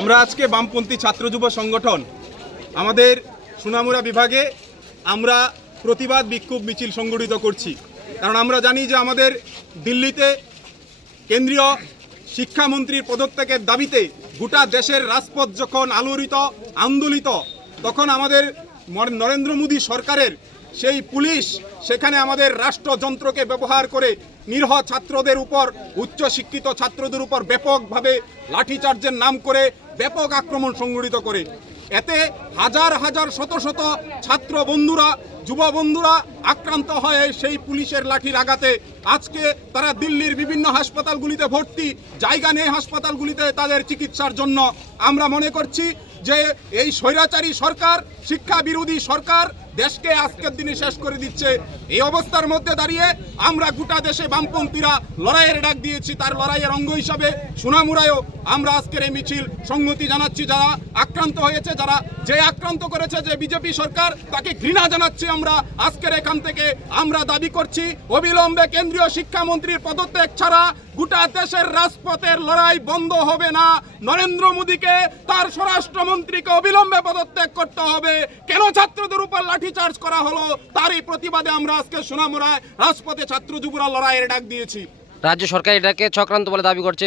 আমরা আজকে বামপন্থী ছাত্র যুব সংগঠন আমাদের সোনামুড়া বিভাগে আমরা প্রতিবাদ বিক্ষোভ মিছিল সংগঠিত করছি। কারণ আমরা জানি যে আমাদের দিল্লিতে কেন্দ্রীয় শিক্ষামন্ত্রীর পদত্যাগের দাবিতে গোটা দেশের রাজপথ যখন আন্দোলিত তখন আমাদের নরেন্দ্র মোদী সরকারের সেই পুলিশ সেখানে আমাদের রাষ্ট্রযন্ত্রকে ব্যবহার করে নিরীহ ছাত্রদের উপর, উচ্চ শিক্ষিত ছাত্রদের উপর ব্যাপকভাবে লাঠিচার্জের নাম করে ব্যাপক আক্রমণ সংগঠিত করে। এতে হাজার হাজার শত শত ছাত্র বন্ধুরা, যুব বন্ধুরা আক্রান্ত হয়ে সেই পুলিশের লাঠির আঘাতে আজকে তারা দিল্লির বিভিন্ন হাসপাতালগুলিতে ভর্তি, জায়গা নেই হাসপাতালগুলিতে তাদের চিকিৎসার জন্য। আমরা মনে করছি যে এই স্বৈরাচারী সরকার, শিক্ষা বিরোধী সরকার দেশকে আজকের দিনে শেষ করে দিচ্ছে। এই অবস্থার মধ্যে দাঁড়িয়ে আমরা গোটা দেশে বামপন্থীরা লড়াইয়ের ডাক দিয়েছি। তার লড়াইয়ের অঙ্গ হিসাবে সোনামুড়ায়ও আমরা আজকের এই মিছিল সংহতি জানাচ্ছি। যারা আক্রান্ত হয়েছে, যে আক্রান্ত করেছে যে বিজেপি সরকার, তাকে ঘৃণা জানাচ্ছি। আমরা আজকের এখান থেকে আমরা দাবি করছি অবিলম্বে কেন্দ্রীয় শিক্ষামন্ত্রীর পদত্যাগ ছাড়া গোটা দেশের রাজপথের লড়াই বন্ধ হবে না। নরেন্দ্র মোদীকে, তার স্বরাষ্ট্রমন্ত্রীকে অবিলম্বে পদত্যাগ করতে হবে। কেন ছাত্রদের উপর লাঠিচার্জ করা হলো, তারই প্রতিবাদে আমরা আজকে সোনামুড়ায় রাজপথে ছাত্র যুবরা লড়াইয়ের ডাক দিয়েছি। রাজ্য সরকার এটাকে চক্রান্ত বলে দাবি করছে।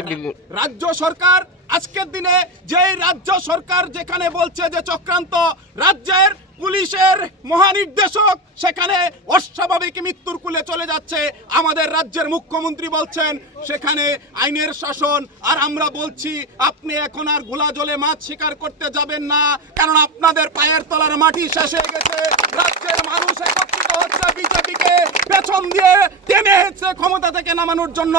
রাজ্য সরকার আজকের দিনে যেই রাজ্য সরকার যেখানে বলছে যে চক্রান্ত, রাজ্যের পুলিশের মহানির্দেশক সেখানে অস্বাভাবিক মৃত্যুর কুলে চলে যাচ্ছে। আমাদের রাজ্যের মুখ্যমন্ত্রী বলছেন সেখানে আইনের শাসন, আর আমরা বলছি আপনি এখন আর ঘোলা জলে মাছ শিকার করতে যাবেন না, কারণ আপনাদের পায়ের তলার মাটি শেষ হয়ে গেছে। রাজ্যের মানুষ একত্রিত হচ্ছে বিজেপিকে পেছন দিয়ে টেনে ক্ষমতা থেকে নামানোর জন্য।